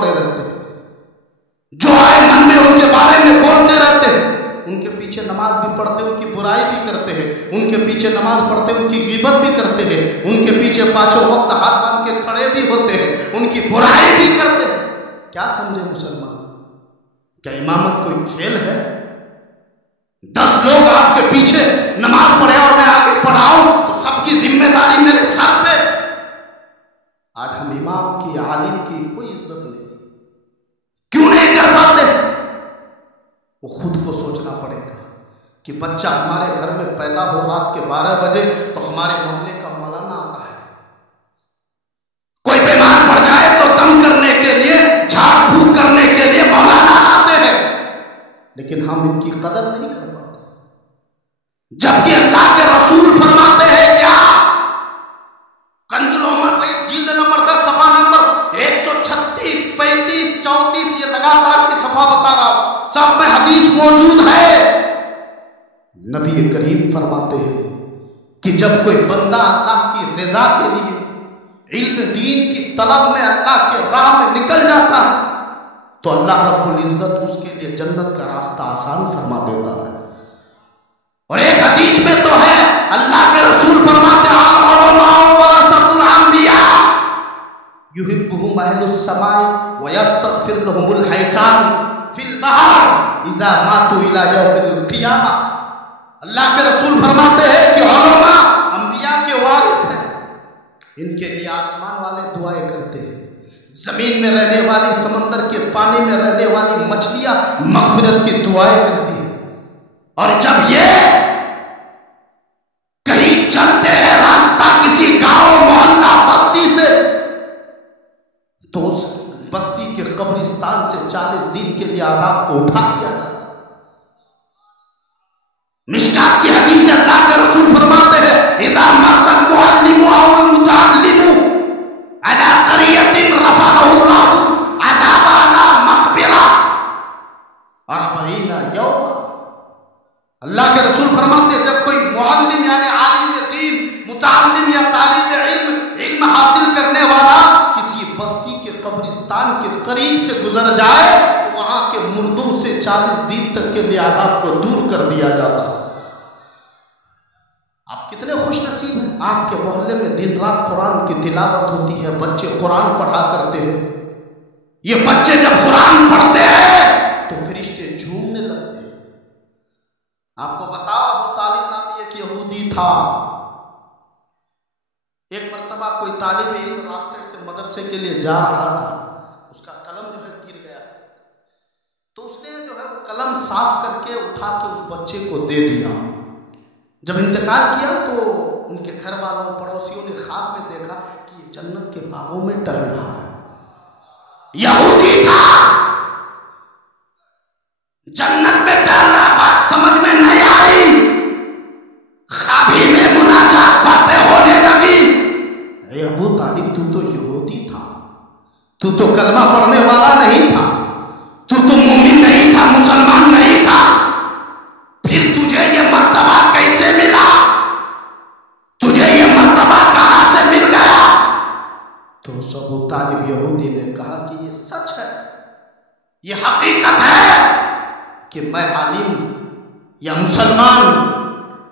पड़े रहते हैं, जो आए मन में उनके बारे में बोलते रहते हैं, उनके पीछे नमाज भी पढ़ते, उनकी बुराई भी करते हैं, उनके पीछे नमाज पढ़ते, उनकी गीबत भी करते हैं, उनके पीछे पांचों वक्त हाथ बांध के खड़े भी होते हैं, उनकी बुराई भी करते हैं। क्या समझे मुसलमान? क्या इमामत कोई खेल है? 10 लोग आपके पीछे नमाज पढ़े और मैं आगे पढ़ाऊं तो सबकी जिम्मेदारी मेरे सर पे। आज हम इमाम की, आलिम की कोई इज्जत नहीं। क्यों नहीं कर पाते? वो खुद को सोचना पड़ेगा कि बच्चा हमारे घर में पैदा हो रात के 12 बजे तो हमारे मोहल्ले का मौलाना आता है, कोई बीमार पड़ जाए तो दम करने के लिए, झाड़ फूक करने के लिए मौलाना आते हैं, लेकिन हम इनकी कदर नहीं कर पाते। जबकि अल्लाह के रसूल फरमाते हैं क्या? कंजुल उमर जिल्द नंबर 10 सफा नंबर 136, 35, 34, ये लगातार की सफा बता रहा हूं, सब में हदीस मौजूद है। नबी करीम फरमाते हैं कि जब कोई बंदा अल्लाह की रजा के लिए इल्म दीन की तलब में अल्लाह के राह में निकल जाता है तो अल्लाह रब्बुल इज्जत उसके लिए जन्नत का रास्ता आसान फरमा देता है। और एक हदीस में तो है, अल्लाह के रसूल फरमाते हैं युहिब्बुहुम अहलुस समाई व यस्तगफिर लहुमुल हैतान फिल बहर इज़ा मातू इला यौमिल क़ियामा। अल्लाह के रसूल फरमाते हैं कि उलमा अंबिया के वारिस हैं, इनके लिए आसमान वाले दुआएं करते हैं, जमीन में रहने वाली, समंदर के पानी में रहने वाली मछलियां मगफिरत की दुआएं करती हैं। और जब ये कहीं चलते हैं रास्ता किसी गांव, मोहल्ला, बस्ती से, तो उस बस्ती के कब्रिस्तान से 40 दिन के लिए आदाब को उठा लिया जाता है। मिशकात की हदीस से अल्लाह के रसूल फरमाते हैं इदा मर्रल मुअल्लिमु अवल मुतअल्लिमु अला क़रियतिन रफ़अहुल्लाहु अदाब अला मक़बिरा अर्बईना यौमा। अल्लाह के रसूल फरमाते हैं जब कोई मुअल्लिम यानी आलिम दीन, मुतअल्लिम या तालिब इल्म हासिल करने वाला किसी बस्ती के कब्रिस्तान के करीब से गुजर जाए तो वहां के मुर्दों से 40 दिन तक के लिए आदाब को दूर कर दिया जाता है। आप कितने खुश नसीब हैं, आपके मोहल्ले में दिन रात कुरान की तिलावत होती है, बच्चे कुरान पढ़ा करते हैं। ये बच्चे जब कुरान पढ़ते हैं तो फरिश्ते झूमने लगते हैं। आपको बताओ, अबू तालिब नामी एक यहूदी था। एक मर्तबा कोई तालिब इल्म रास्ते से मदरसे के लिए जा रहा था, उसका कलम जो है गिर गया, तो उसने जो है वो कलम साफ करके उठा के उस बच्चे को दे दिया। जब इंतकाल किया तो उनके घर वालों, पड़ोसियों ने ख्वाब में देखा कि ये जन्नत के बागों में टहल रहा है। यहूदी था, जन्नत में टहल रहा, बात समझ में नहीं आई, ख्वाबी में मुनाजात बातें होने लगी। अबू तालिब तू तो यहूदी था, तू तो कलमा पढ़ने वाला नहीं था, तू तो मुमिन नहीं था, मुसलमान नहीं था, फिर तुझे ये मर्तबा कैसे मिला? तुझे ये मर्तबा कहां से मिल गया? तो अबू तालिब यहूदी ने कहा कि ये सच है, ये हकीकत है कि मैं आलिम या मुसलमान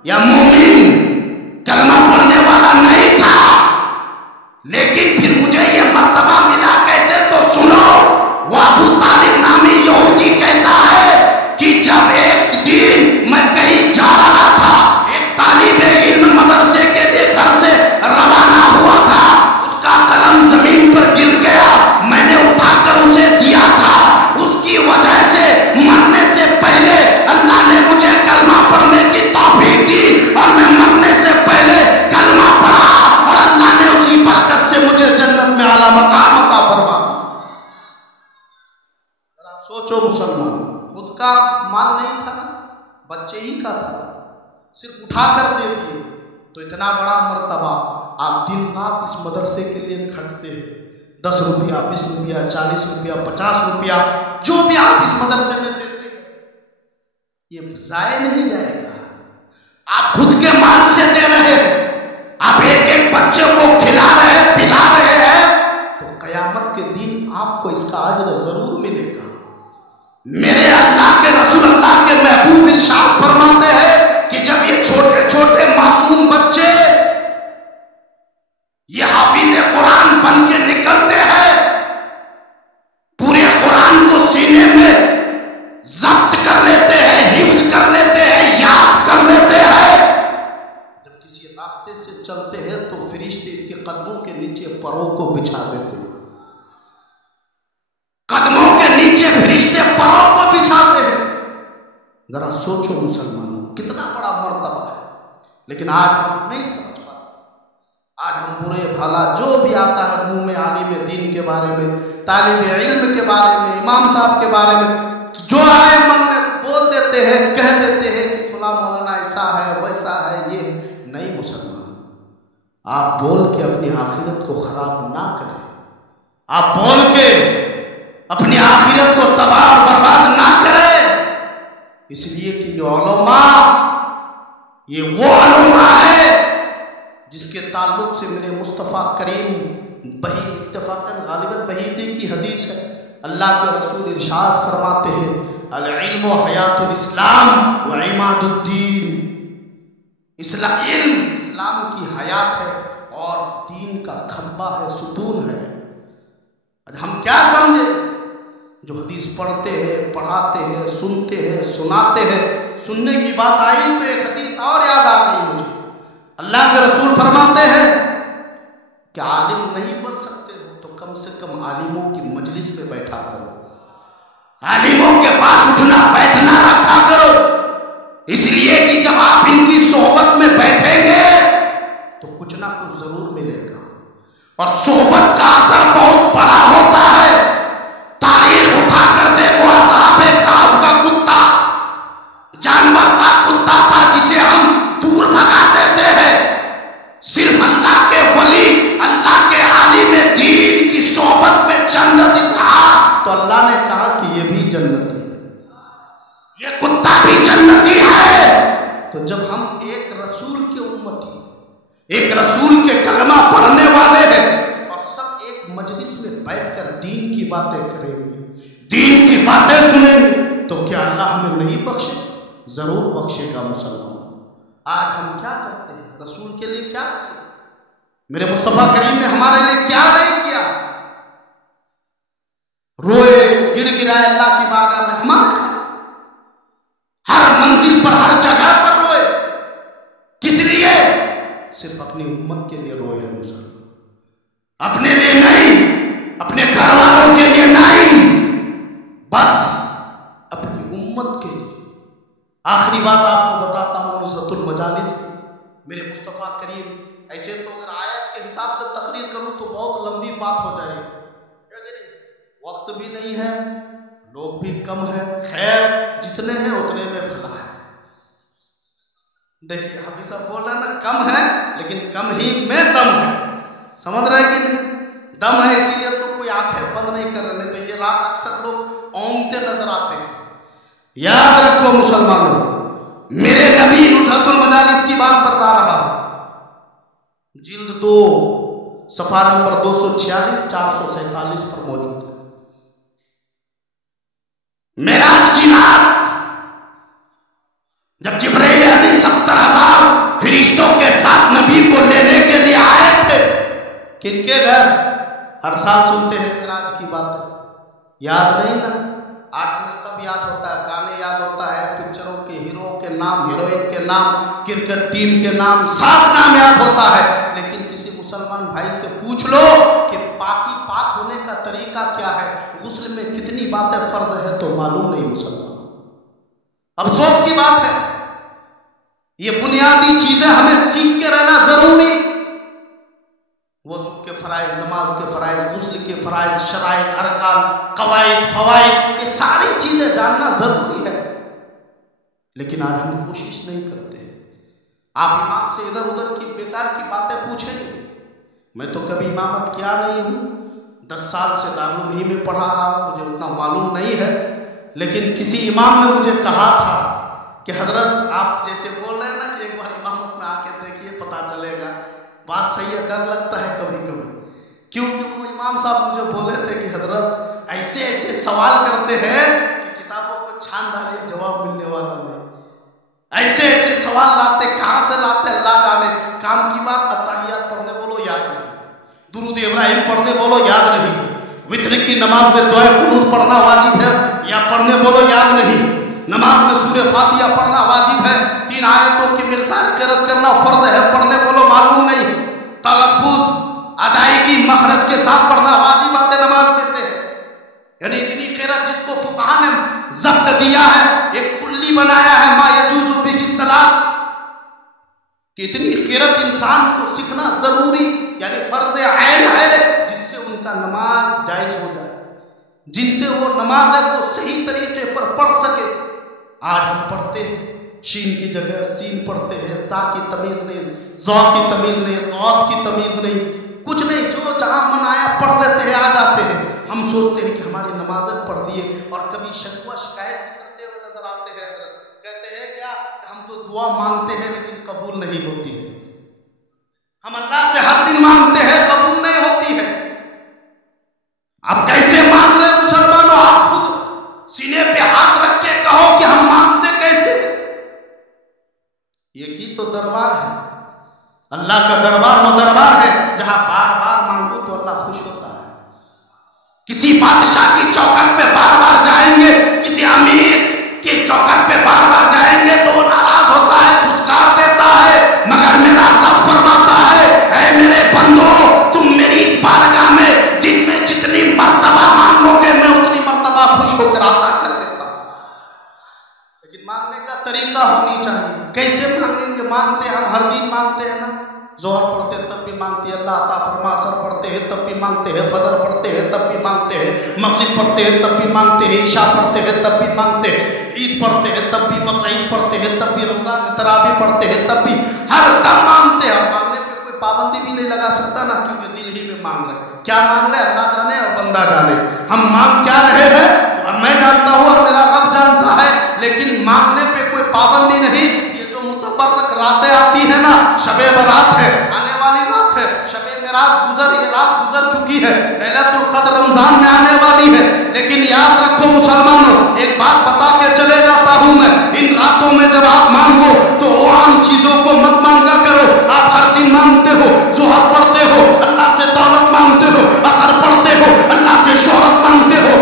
या मुमिन कलमा पढ़ने वाला नहीं था, लेकिन फिर मुझे ये मर्तबा मिला कैसे? तो सुनो, वो अबू तालिब नामी यहूदी कहता है कि जब एक दिन मैं कहीं जा रहा था, एक तालिबे इल्म मदरसे के लिए घर से रवाना हुआ था, उसका कलम जमीन पर गिर गया, मैंने उठाकर उसे दिया था, उसकी वजह से मरने से पहले अल्लाह ने मुझे कलमा पढ़ने की तौफीक दी और मैं मरने से पहले कलमा पढ़ा और अल्लाह ने उसी बरकत से मुझे जन्नत में आला मकाम अता फरमा दी। सोचो मुसलमान, खुद का माल नहीं था ना, बच्चे ही का था, सिर्फ उठा कर दे दिए, तो इतना बड़ा मर्तबा। आप दिन रात इस मदरसे के लिए खटते हैं, 10 रुपया, 20 रुपया, 40 रुपया, 50 रुपया, जो भी आप इस मदरसे में देते हैं, ये जाए नहीं जाएगा। आप खुद के माल से दे रहे हैं, आप एक एक बच्चे को खिला रहे हैं, पिला रहे हैं, तो कयामत के दिन لیکن آپ کو اس کا اجر ضرور ملے گا۔ میرے اللہ کے رسول اللہ کے محبوب ارشاد فرماتے ہیں کہ جب یہ چھوٹے چھوٹے معصوم بچے یہ حافظ قرآن بن کے نکلتے ہیں، پورے قرآن کو سینے میں ضبط کر لیتے ہیں، حفظ کر لیتے ہیں، یاد کر لیتے ہیں، جب کسی راستے سے چلتے ہیں تو فرشتے اس کے قدموں کے نیچے پروں کو بچھا دیتے ہیں، قدموں کے نیچے فرشتے پروں کو بچھاتے ہیں۔ ذرا سوچو مسلمانوں، کتنا بڑا مرتبہ ہے، لیکن آج ہم نہیں سمجھ پاتے۔ آج ہم برے بھلا جو بھی آتا ہے منہ میں، عالم دین کے بارے میں، طالب علم کے بارے میں، امام صاحب کے بارے میں، جو آئے من میں بول دیتے ہیں، کہہ دیتے ہیں کہ فلاں مولانا ایسا ہے ویسا ہے، یہ نہیں۔ مسلمان آپ بول کے اپنی آخرت کو خراب نہ کریں، آپ بول کے اپنی آخرت کو تباہ اور برباد نہ کریں، اس لیے کہ یہ علماء، یہ وہ علماء ہے جس کے تعلق سے میرے مصطفیٰ کریم اتفاقاً غالباً بحیقی کی حدیث ہے، اللہ کے رسول ارشاد فرماتے ہیں العلم حیات الاسلام و عماد الدین، علم اسلام کی حیات ہے اور دین کا کھمبا ہے، ستون ہے۔ ہم کیا سمجھے؟ جو حدیث پڑھتے ہیں، پڑھاتے ہیں، سنتے ہیں، سناتے ہیں، سننے کی بات آئی تو ایک حدیث اور یاد آ گئی مجھے۔ اللہ کے رسول فرماتے ہیں کہ عالم نہیں بن سکتے ہو تو کم سے کم عالموں کی مجلس میں بیٹھا کرو، عالموں کے پاس اٹھنا بیٹھنا رکھا کرو، اس لیے کہ جب آپ ان کی صحبت میں بیٹھیں گے تو کچھ نہ کچھ ضرور ملے گا، اور صحبت کا اثر بہت بڑا ہوتا ہے۔ تاریخ اٹھا کر دیکھو، اصحاب کہف کا کتا جانور کا کتا تھا جسے ہم دور بھگا دیتے ہیں، صرف اللہ کے ولی، اللہ کے عالم دین کی صحبت میں جنت رہا تو اللہ نے کہا کہ یہ بھی جنتی ہے، یہ کتا بھی جنتی ہے۔ تو جب ہم ایک رسول کے امتی، ایک رسول کے کلمہ پڑھنے والے ہیں اور سب ایک مجلس میں بیٹھ کر دین کی باتیں کریں گے، دین کی باتیں سنیں گے، تو کیا اللہ ہمیں نہیں بخشے؟ ضرور بخشے گا۔ مسلمان آج ہم کیا کرتے ہیں؟ رسول کے لیے کیا کیا؟ میرے مصطفیٰ کریم نے ہمارے لیے کیا نہیں کیا؟ روئے گڑ گڑائے اللہ کی بارگاہ میں ہمارے لیے، ہر منزل پر، ہر جگہ پر روئے، کس لیے؟ صرف اپنی امت کے لیے روئے ہیں مسلمان، اپنے لیے نہیں، اپنے گھر والوں کے لیے نہیں، بس اپنی امت کے لیے۔ آخری بات آپ کو بتاتا ہوں نزہۃ المجالس کی۔ میرے مصطفیٰ کریم، ایسے تو اگر آیت کے حساب سے تقریر کروں تو بہت لمبی بات ہو جائے گی، وقت بھی نہیں ہے، لوگ بھی کم ہیں، خیر جتنے ہیں اتنے میں بھلا ہے۔ دیکھیے حافظ صاحب بول رہے ہیں نا کم ہے، لیکن کم ہی میں دم ہے، سمجھ رہے کہ نہیں؟ دم ہے اسی لیے تو کوئی آنکھیں بند نہیں کر رہے، تو یہ رات اکثر لوگ اونگتے نظر آتے ہیں۔ یاد رکھو مسلمانوں، میرے نبی نزہۃ المجالس کی بات بتا رہا، جلد 2 صفحہ نمبر 246 447 پر موجود ہے۔ معراج کی رات جب جبرائیل امین 70,000 فرشتوں کے ساتھ نبی کو لینے کے لیے آئے تھے، کن کے گھر؟ ہر سال سنتے ہیں معراج کی باتیں، یاد نہیں نا؟ آج ہمیں سب یاد ہوتا ہے، گانے یاد ہوتا ہے، پکچروں کے ہیرو کے نام، ہیروئن کے نام، کرکٹ ٹیم کے نام، سب نام یاد ہوتا ہے، لیکن کسی مسلمان بھائی سے پوچھ لو کہ پاک ہونے کا طریقہ کیا ہے، غسل میں کتنی باتیں فرض ہے تو معلوم نہیں مسلمان۔ افسوس کی بات ہے، یہ بنیادی چیزیں ہمیں سیکھ کے رہنا ضروری، وضو کے فرائض، نماز کے فرائض، غسل کے فرائض، شرائط، ارکان، قواعد، فوائد، یہ ساری چیزیں جاننا ضروری ہے، لیکن آج ہم کوشش نہیں کرتے۔ آپ امام سے ادھر ادھر کی بیکار کی باتیں پوچھیں گے، میں تو کبھی امامت کیا نہیں ہوں، 10 سال سے دارالعلوم میں پڑھا رہا ہوں، مجھے اتنا معلوم نہیں ہے، لیکن کسی امام نے مجھے کہا تھا کہ حضرت آپ جیسے بول رہے ہیں نا کہ ایک بار امامت میں آ کے دیکھیے پتہ چلے گا، بات صحیح ہے، ڈر لگتا ہے کبھی کبھی، क्योंकि वो इमाम साहब मुझे बोले थे कि हजरत ऐसे ऐसे सवाल करते हैं कि किताबों को छान डालिए, जवाब मिलने वाला नहीं। ऐसे ऐसे सवाल लाते, कहाँ से लाते अल्लाह जाने। काम की बात, अत्ताहियात पढ़ने बोलो याद नहीं, दुरूद इब्राहिम पढ़ने बोलो याद नहीं, वित्र की नमाज में दुआ कुनूत पढ़ना वाजिब है या पढ़ने बोलो याद नहीं, नमाज में सूरह फातिहा पढ़ना वाजिब है, 3 आयतों की मिक़दार क़िराअत करना फर्ज है, पढ़ने बोलो मालूम नहीं, तलफ़्फ़ुज़ अदायगी मखरज के साथ पढ़ना वाजिबात नमाज में से। यानी इतनी क़िराअत जिसको फुक़हा ने ज़ब्त दिया है, एक कुल्ली बनाया है मा यजूज़ु बिही सलात, कि इतनी क़िराअत इंसान को सीखना ज़रूरी यानी फ़र्ज़ ऐन है, जिससे उनका नमाज जायज़ हो जाए, जिनसे वो नमाज है वो सही तरीके पर पढ़ सके। आज हम पढ़ते हैं शीन की जगह सीन पढ़ते हैं, ता की तमीज़ नहीं, ज़ौ की तमीज़ नहीं, ग़ौत की तमीज़ नहीं, कुछ नहीं, जो जहाँ मन आया पढ़ लेते हैं, आ जाते हैं। हम सोचते हैं कि हमारी नमाज़ें पढ़ दिए, और कभी शकवा शिकायत करते हुए नजर आते हैं, कहते हैं क्या हम तो दुआ मांगते हैं लेकिन कबूल नहीं होती है, हम अल्लाह से हर दिन मांगते हैं कबूल नहीं होती है। अब कैसे मांग रहे मुसलमानों, आप खुद सीने पे हाथ रख के कहो कि हम मांगते कैसे। एक ही तो दरबार है, अल्लाह का दरबार वो दरबार है जहां बार बार मांगो तो अल्लाह खुश होता है। किसी बादशाह की चौखट पे बार बार जाएंगे, किसी अमीर की चौखट पे बार बार जाएंगे तो वो नाराज होता है, फुटकार देता है, मगर मेरा रब फरमाता है, ऐ मेरे बंदो तुम मेरी बारगाह में दिन में जितनी मर्तबा मांगोगे मैं उतनी मर्तबा खुश होकर अता कर देता हूं। लेकिन मांगने का तरीका होनी चाहिए। कैसे मांगेंगे? मांगते हम हर दिन मांगते हैं ना, जोहर पढ़ते हैं तब भी मांगते हैं अल्लाह अता फरमा, असर पढ़ते हैं तब भी मांगते हैं, फजर पढ़ते हैं तब भी मांगते हैं, मगरिब पढ़ते हैं तब भी मांगते हैं, ईशा पढ़ते हैं तब भी मांगते हैं, ईद पढ़ते हैं तब भी, बकरीद पढ़ते हैं तब भी, रमजान में तरावी पढ़ते हैं तब भी, हर दम मांगते हैं। मांगने पे कोई पाबंदी भी नहीं लगा सकता ना, क्योंकि दिल ही में मांग रहे हैं। क्या मांग रहे हैं अल्लाह जाने और बंदा जाने, हम मांग क्या रहे हैं और मैं जानता हूँ और मेरा रब जानता है, लेकिन मांगने पे कोई पाबंदी नहीं। मुतबर्रक रातें आती है ना, शबे बरात है, आने वाली रात है, शबे मेराज गुजर, ये रात गुजर चुकी है, लैलतुल क़द्र रमजान में आने वाली है। लेकिन याद रखो मुसलमानों, एक बात बता के चले जाता हूं मैं, इन रातों में जब आप मांगो तो वो आम चीजों को मत मांगा करो। आप हर दिन मांगते हो, ज़ोहर पढ़ते हो, अल्लाह से दौलत मांगते हो, असर पढ़ते हो, अल्लाह से शोहरत मांगते हो,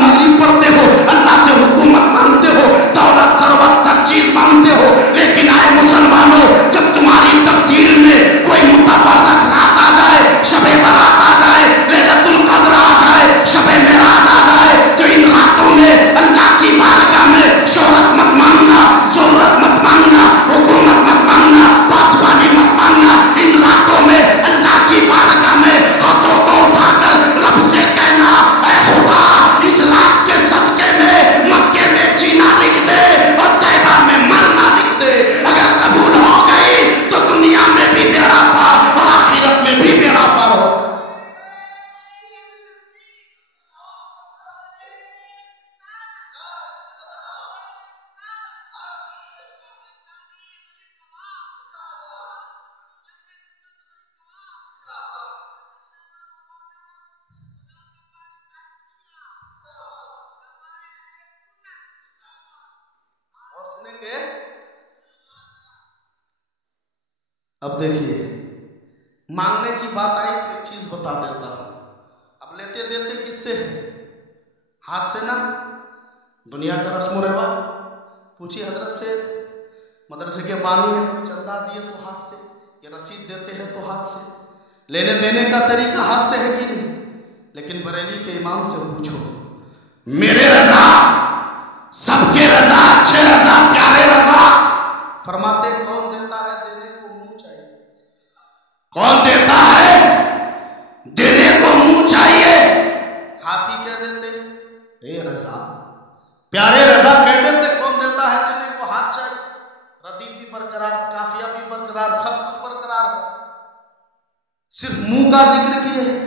मगरिब पढ़ते हो, अल्लाह से हुकूमत मांगते हो, दौलत सरवत सब चीज मांगते हो। लेकिन आए मुसलमानों, जब तुम्हारी तकदीर में कोई मुतबर्रक रात आ जाए, शबे बरात आ जाए, लैलतुल क़द्र आ जाए, शबे मेराज आ जाए, तो इन रातों में अल्लाह की बारगाह में शोहरत मत मांगना, ज़रूरत मत मांगना, हुकूमत मत मांगना, पासवानी मत मांगना। इन रातों में अल्लाह की बारगाह में हाथों को उठाकर रब से कहना, ऐ खुदा इस रात के सदके में मक्के में जीना लिख दे और तैबा में मरना लिख दे। अगर कबूल हो गई तो दुनिया में भी बेड़ा पार और आखिरत में भी बेड़ा पार हो। और सुनेंगे। अब देखिए, मांगने की बात आई तो एक चीज बता देता हूं। अब लेते देते किससे है? हाथ से ना, दुनिया का रस्म रिवाज। पूछिए हजरत से, मदरसे के बानी है, कोई चंदा दिए तो हाथ से, या रसीद देते हैं तो हाथ से, लेने देने का तरीका हाथ से है कि नहीं? लेकिन बरेली के इमाम से पूछो, मेरे रजा, सबके रजा, अच्छे रजा, प्यारे रजा, फरमाते कौन देता है देने को मुंह चाहिए? कौन देता है देने को मुंह चाहिए? हाथी कह देते ए रजा, प्यारे रजा कह देते, कौन देता है देने को हाथ चाहिए। रदीफ भी बरकरार, काफिया भी बरकरार, सब कुछ बरकरार है, सिर्फ मुंह का जिक्र किए है।